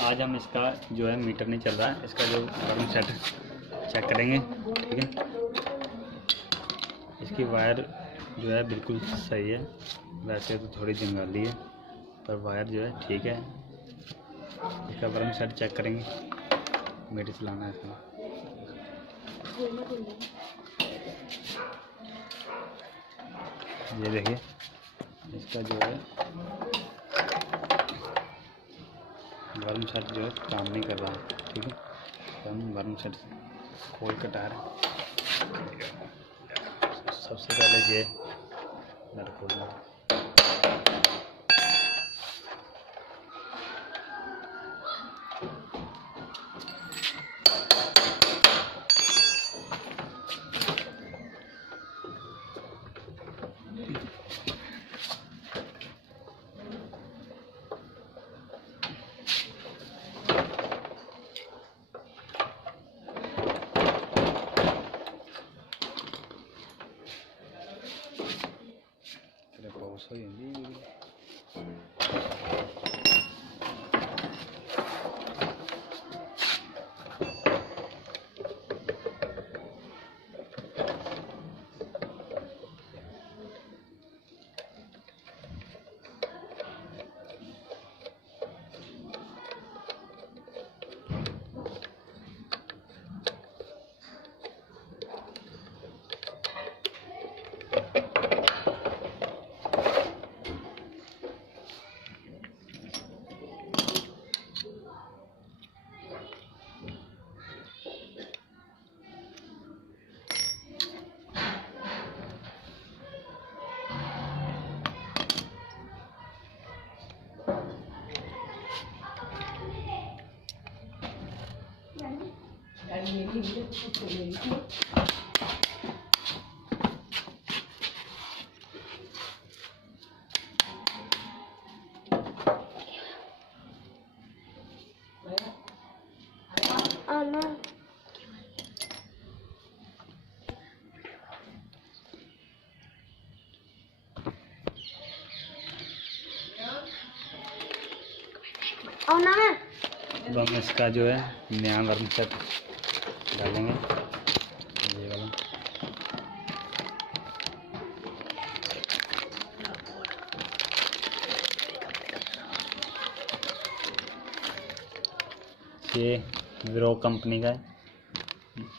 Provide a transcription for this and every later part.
आज हम इसका जो है मीटर नहीं चल रहा है, इसका जो गर्म सेट चेक करेंगे। ठीक है, इसकी वायर जो है बिल्कुल सही है, वैसे तो थोड़ी जंगाली है पर वायर जो है ठीक है। इसका गर्म सेट चेक करेंगे, मीटर चलाना है इसमें। ये देखिए इसका जो है गर्म सेट जो है काम नहीं कर रहा है। ठीक है, तो हम गर्म सेट खोल के टायर सबसे पहले ये नट खोलना है। हो जाती तो हम इसका जो है नया गर्म सेट डालेंगे, ये वाला। ये वीरो कंपनी का है,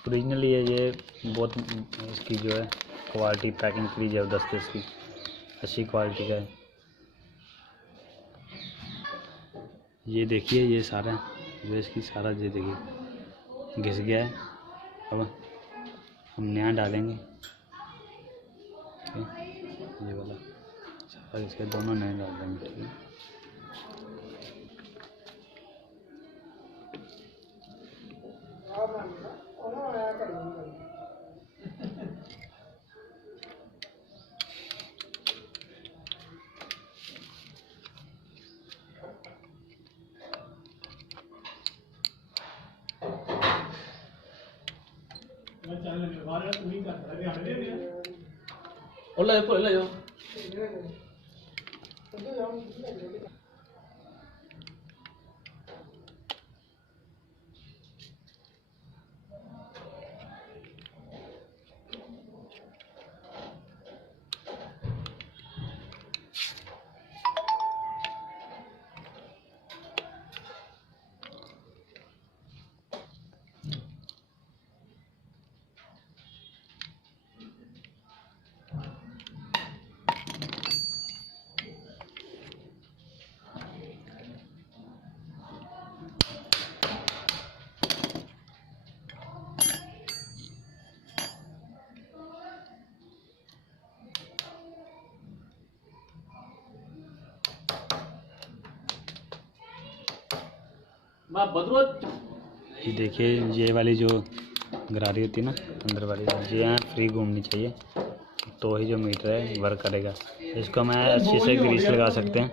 ओरिजिनली है ये। बहुत इसकी जो है क्वालिटी, पैकिंग पूरी ज़बरदस्त है इसकी, अच्छी क्वालिटी का है। ये देखिए ये सारा जो इसकी सारा ये देखिए घिस गया है। अब हम नया डालेंगे, ठीक है, ये वाला सारा इसके दोनों नए डाल देंगे। ठीक है, ये देखिए ये वाली जो गरारी होती है ना अंदर वाली, ये यहाँ फ्री घूमनी चाहिए तो ही जो मीटर है वर्क करेगा। इसको मैं अच्छे से ग्रीस लगा सकते हैं,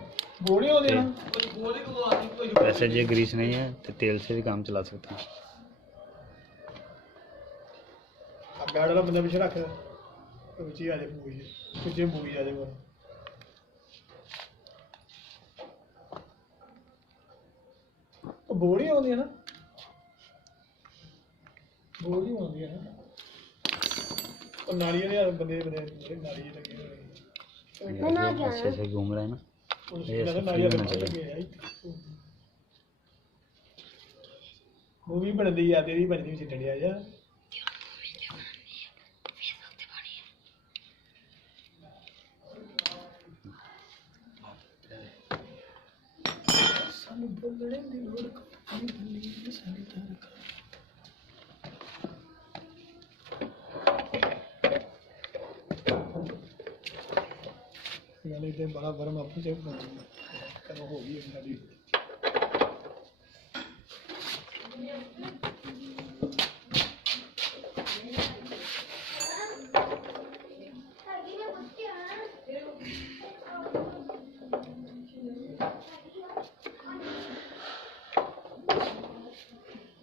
वैसे ये ग्रीस नहीं है तो तेल से भी काम चला सकते हैं। ਬੋਲ ਹੀ ਆਉਂਦੀ ਹੈ ਨਾ, ਬੋਲ ਹੀ ਆਉਂਦੀ ਹੈ ਨਾ। और नारियल यार बंदे बंदे नारियल लगे हुए हैं, अच्छे से घूम रहे हैं ना, ये उसमें नारियल लगे हैं। मूवी बनती है तेरी बनती हुई चिट्ठड़ी आ जा। सानू बोलने दी लोड़ कोई नहीं सानी तरका यानी ते बड़ा बर्म अपने से करो हो गई साडी।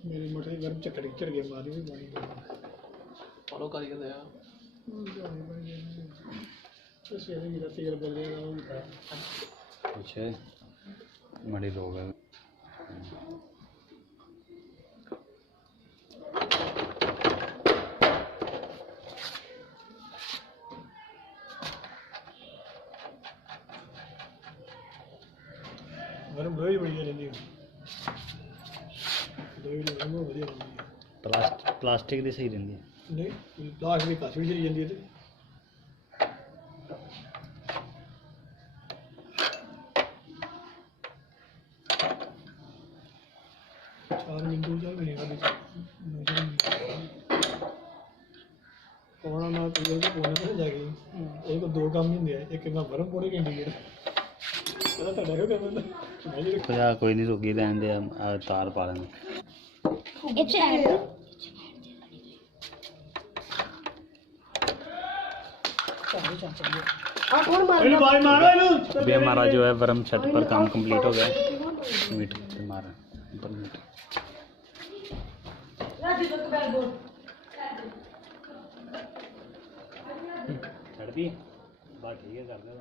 मेरी मोटी गर्म चकड़ी चढ़ गई मारी भी पानी फॉलो कर के दया तो सवेरे मेरा तेल बदलेगा वो था कुछ है बड़े लोग हैं। गर्म लोही बड़ी रहती है, लोही लगन वो बढ़िया रहती है। प्लास्टिक दी सही रहंदी है, नहीं प्लास्टिक ਦੀ ਕਾਸੀ ਵੀ ਚਲੀ ਜਾਂਦੀ ਹੈ ਤੇ 4 ਮਿੰਟ ਹੋ ਜਾਣਗੇ ਇਹਦੇ ਕੋਣਾ ਨਾ ਪੀਓ ਤੇ ਕੋਣਾ ਤੇ ਜਾ ਗਈ ਇਹ ਤਾਂ ਦੋ ਕੰਮ ਹੀ ਹੁੰਦੇ ਆ, ਇੱਕ ਨਾ ਬਰਮ ਪੋੜੇ ਕੈਂਡੀਡੇਟ ਪਤਾ ਤੁਹਾਡਾ ਇਹੋ ਕੰਮ ਹੁੰਦਾ ਮੈਂ ਜੀ कोई कोई नहीं रुकी रहने दे, तार पा लेंगे। अभी हमारा जो है वर्म छत पर काम कंप्लीट हो गया है। मीटर से मारा ऊपर मीटर छड़ दी बात ठीक है कर दे।